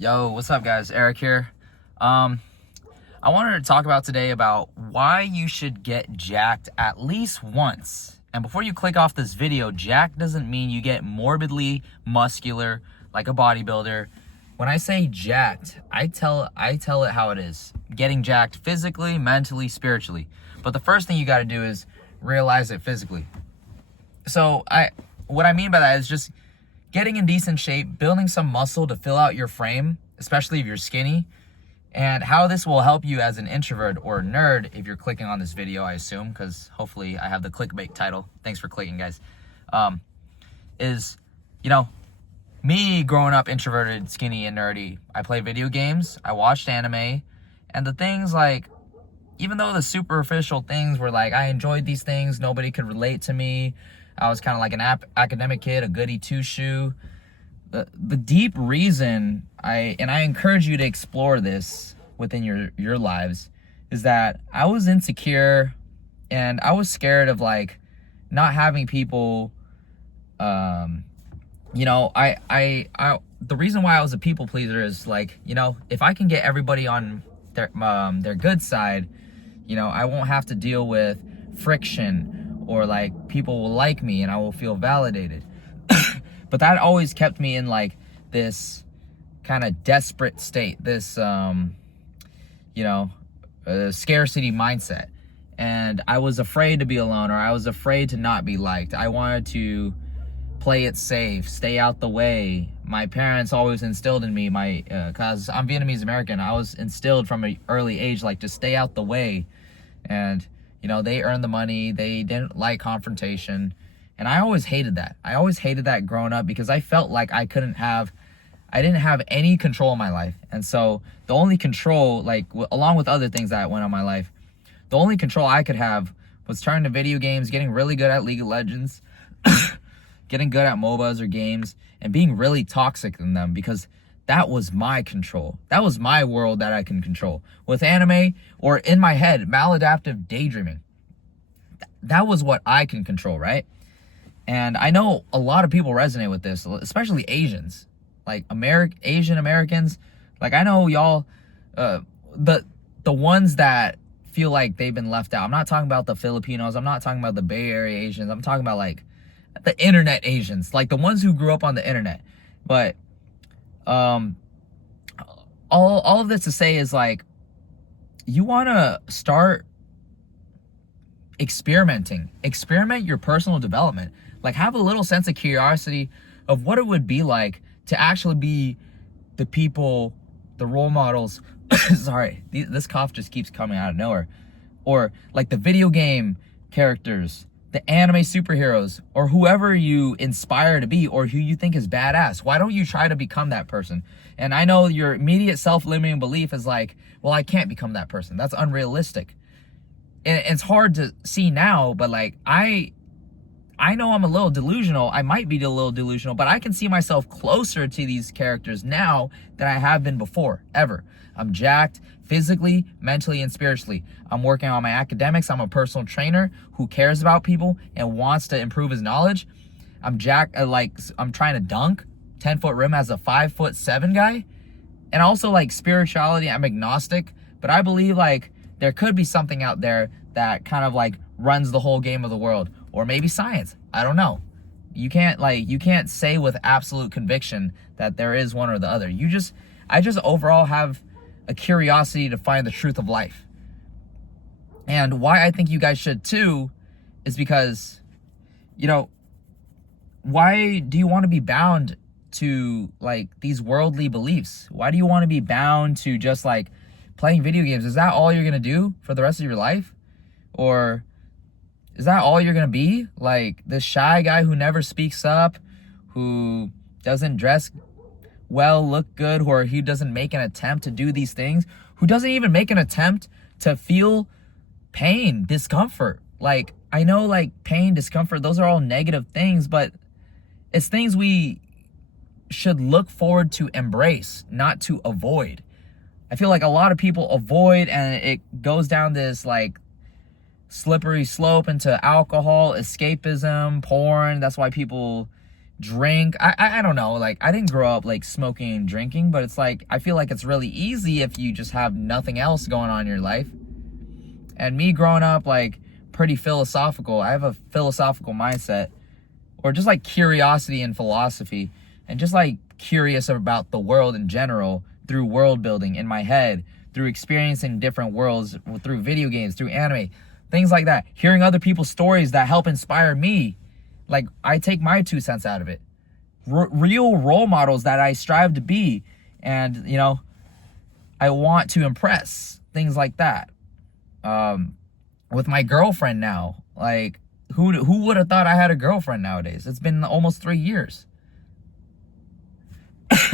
Yo, what's up guys? Eric here. I wanted to talk about today about why you should get jacked at least once. And before you click off this video, jacked doesn't mean you get morbidly muscular like a bodybuilder. When I say jacked, I tell it how it is. Getting jacked physically, mentally, spiritually. But the first thing you got to do is realize it physically. So what I mean by that is just getting in decent shape, building some muscle to fill out your frame, especially if you're skinny, and how this will help you as an introvert or nerd if you're clicking on this video, I assume, because hopefully I have the clickbait title. Thanks for clicking, guys. Is, me growing up introverted, skinny, and nerdy, I play video games, I watched anime, and the things like, even though the superficial things were like, I enjoyed these things, nobody could relate to me, I was kind of like an academic kid, a goody two-shoe. The deep reason, I encourage you to explore this within your lives, is that I was insecure and I was scared of like not having people. The reason why I was a people pleaser is like, if I can get everybody on their good side, I won't have to deal with friction. Or like people will like me and I will feel validated. But that always kept me in like this kind of desperate state, this scarcity mindset. And I was afraid to be alone, or I was afraid to not be liked. I wanted to play it safe, stay out the way. My parents always instilled in me, cause I'm Vietnamese American, I was instilled from an early age like to stay out the way. And they earned the money. They didn't like confrontation. And I always hated that. I always hated that growing up because I felt like I didn't have any control in my life. And so the only control, like along with other things that went on in my life, the only control I could have was turning to video games, getting really good at League of Legends, getting good at MOBAs or games, and being really toxic in them because that was my control. That was my world that I can control. With anime or in my head, maladaptive daydreaming. That was what I can control, right? And I know a lot of people resonate with this, especially Asians. Like Asian Americans. Like I know y'all, the ones that feel like they've been left out. I'm not talking about the Filipinos. I'm not talking about the Bay Area Asians. I'm talking about like the internet Asians. Like the ones who grew up on the internet. But all of this to say is like, you want to start experiment your personal development, like have a little sense of curiosity of what it would be like to actually be the people, the role models. Sorry, this cough just keeps coming out of nowhere. Or like the video game characters, the anime superheroes, or whoever you inspire to be, or who you think is badass. Why don't you try to become that person? And I know your immediate self-limiting belief is like, well, I can't become that person. That's unrealistic. And it's hard to see now, but like, I know I'm a little delusional. I might be a little delusional, but I can see myself closer to these characters now than I have been before, ever. I'm jacked physically, mentally, and spiritually. I'm working on my academics. I'm a personal trainer who cares about people and wants to improve his knowledge. I'm jacked, I'm trying to dunk 10-foot rim as a 5'7" guy. And also like spirituality, I'm agnostic, but I believe like there could be something out there that kind of like runs the whole game of the world, or maybe science. I don't know. You can't say with absolute conviction that there is one or the other. I just overall have a curiosity to find the truth of life. And why I think you guys should too is because, why do you want to be bound to like these worldly beliefs? Why do you want to be bound to just like playing video games? Is that all you're going to do for the rest of your life? Or is that all you're going to be? Like this shy guy who never speaks up, who doesn't dress well, look good, or he doesn't make an attempt to do these things, who doesn't even make an attempt to feel pain, discomfort. Like, I know like pain, discomfort, those are all negative things, but it's things we should look forward to embrace, not to avoid. I feel like a lot of people avoid, and it goes down this like slippery slope into alcohol, escapism, porn. That's why people drink. I don't know, like I didn't grow up like smoking and drinking, but it's like I feel like it's really easy if you just have nothing else going on in your life. And me growing up like pretty philosophical, I have a philosophical mindset, or just like curiosity and philosophy, and just like curious about the world in general through world building in my head, through experiencing different worlds, through video games, through anime, things like that, hearing other people's stories that help inspire me. Like, I take my 2 cents out of it. Real role models that I strive to be. And, you know, I want to impress. Things like that. With my girlfriend now. Like, who would have thought I had a girlfriend nowadays? It's been almost 3 years.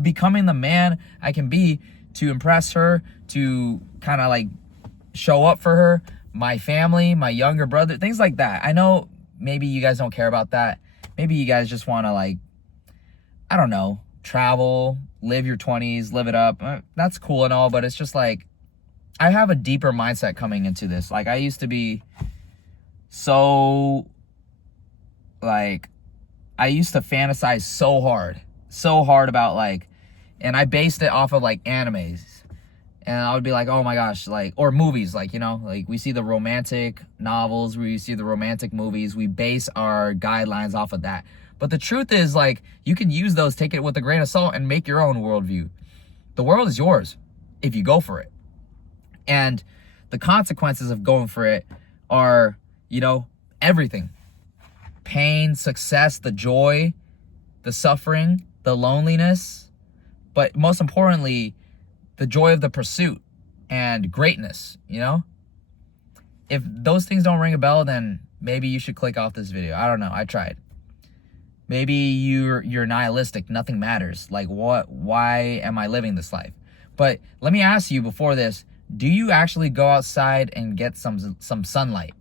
Becoming the man I can be to impress her, to kind of like show up for her, my family, my younger brother, things like that. I know maybe you guys don't care about that. Maybe you guys just want to, like, I don't know, travel, live your 20s, live it up. That's cool and all, but it's just like, I have a deeper mindset coming into this. Like, I used to be so, like, I used to fantasize so hard about, like, and I based it off of like animes. And I would be like, oh my gosh, like, or movies, like, you know, like we see the romantic novels, we see the romantic movies, we base our guidelines off of that. But the truth is, like, you can use those, take it with a grain of salt, and make your own worldview. The world is yours if you go for it. And the consequences of going for it are, you know, everything. Pain, success, the joy, the suffering, the loneliness, but most importantly, the joy of the pursuit and greatness, you know? If those things don't ring a bell, then maybe you should click off this video. I don't know. I tried. Maybe you're nihilistic. Nothing matters. Like, why am I living this life? But let me ask you before this, do you actually go outside and get some sunlight?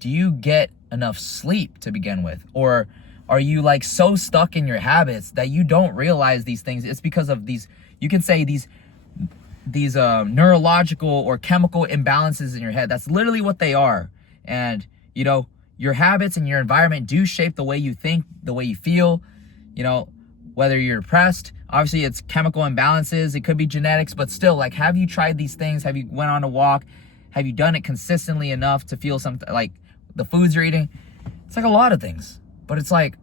Do you get enough sleep to begin with? Or are you like so stuck in your habits that you don't realize these things? It's because of these, you can say these neurological or chemical imbalances in your head. That's literally what they are. And, you know, your habits and your environment do shape the way you think, the way you feel, you know, whether you're depressed. Obviously, it's chemical imbalances. It could be genetics, but still, like, have you tried these things? Have you went on a walk? Have you done it consistently enough to feel something like the foods you're eating? It's like a lot of things. But it's like,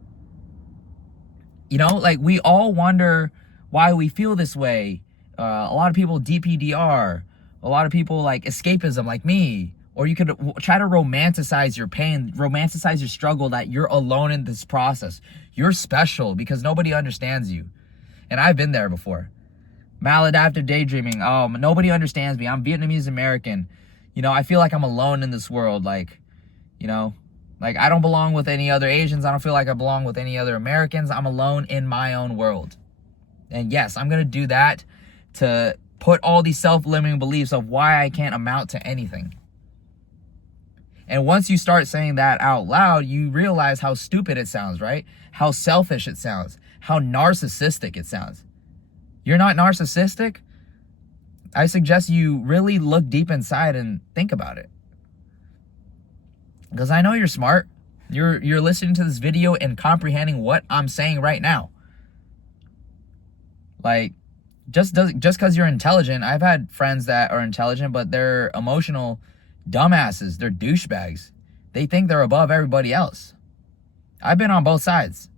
you know, like we all wonder why we feel this way. A lot of people DPDR. A lot of people like escapism, like me. Or you could try to romanticize your pain, romanticize your struggle, that you're alone in this process. You're special because nobody understands you. And I've been there before. Maladaptive daydreaming. Oh, nobody understands me. I'm Vietnamese American. You know, I feel like I'm alone in this world. Like, you know, like I don't belong with any other Asians. I don't feel like I belong with any other Americans. I'm alone in my own world. And yes, I'm going to do that to put all these self-limiting beliefs of why I can't amount to anything. And once you start saying that out loud, you realize how stupid it sounds, right? How selfish it sounds. How narcissistic it sounds. You're not narcissistic? I suggest you really look deep inside and think about it. Because I know you're smart. You're listening to this video and comprehending what I'm saying right now. Like, just because you're intelligent, I've had friends that are intelligent, but they're emotional dumbasses. They're douchebags. They think they're above everybody else. I've been on both sides.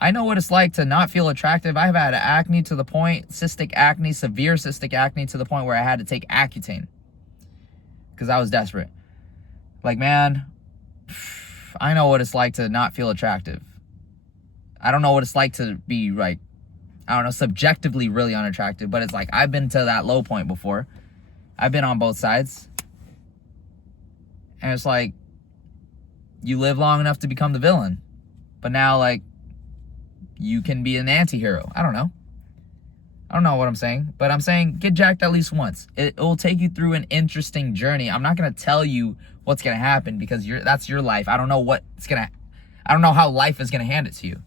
I know what it's like to not feel attractive. I've had acne to the point, cystic acne, severe cystic acne to the point where I had to take Accutane because I was desperate. Like, man, I know what it's like to not feel attractive. I don't know what it's like to be, like, I don't know, subjectively really unattractive, but it's like I've been to that low point before. I've been on both sides. And it's like, you live long enough to become the villain. But now, like, you can be an anti-hero. I don't know. I don't know what I'm saying. But I'm saying get jacked at least once. It will take you through an interesting journey. I'm not going to tell you what's going to happen because that's your life. I don't know I don't know how life is going to hand it to you.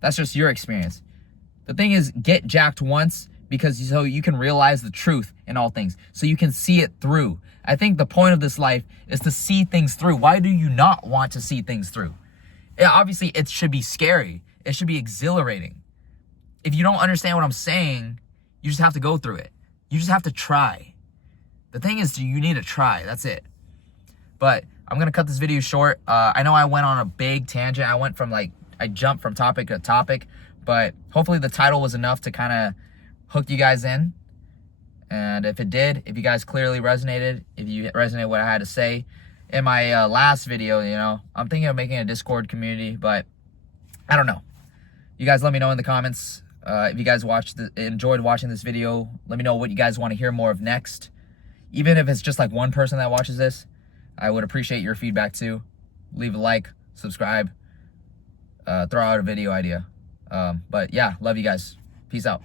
That's just your experience. The thing is, get jacked once because so you can realize the truth in all things. So you can see it through. I think the point of this life is to see things through. Why do you not want to see things through? Yeah, obviously it should be scary. It should be exhilarating. If you don't understand what I'm saying, you just have to go through it. You just have to try. The thing is, you need to try. That's it. But I'm going to cut this video short. I know I went on a big tangent. I jumped from topic to topic. But hopefully the title was enough to kind of hook you guys in. And if it did, if you guys clearly resonated, if you resonated what I had to say in my last video, you know, I'm thinking of making a Discord community, but I don't know. You guys let me know in the comments. If you guys enjoyed watching this video, let me know what you guys want to hear more of next. Even if it's just like one person that watches this, I would appreciate your feedback too. Leave a like, subscribe, throw out a video idea. But yeah, love you guys. Peace out.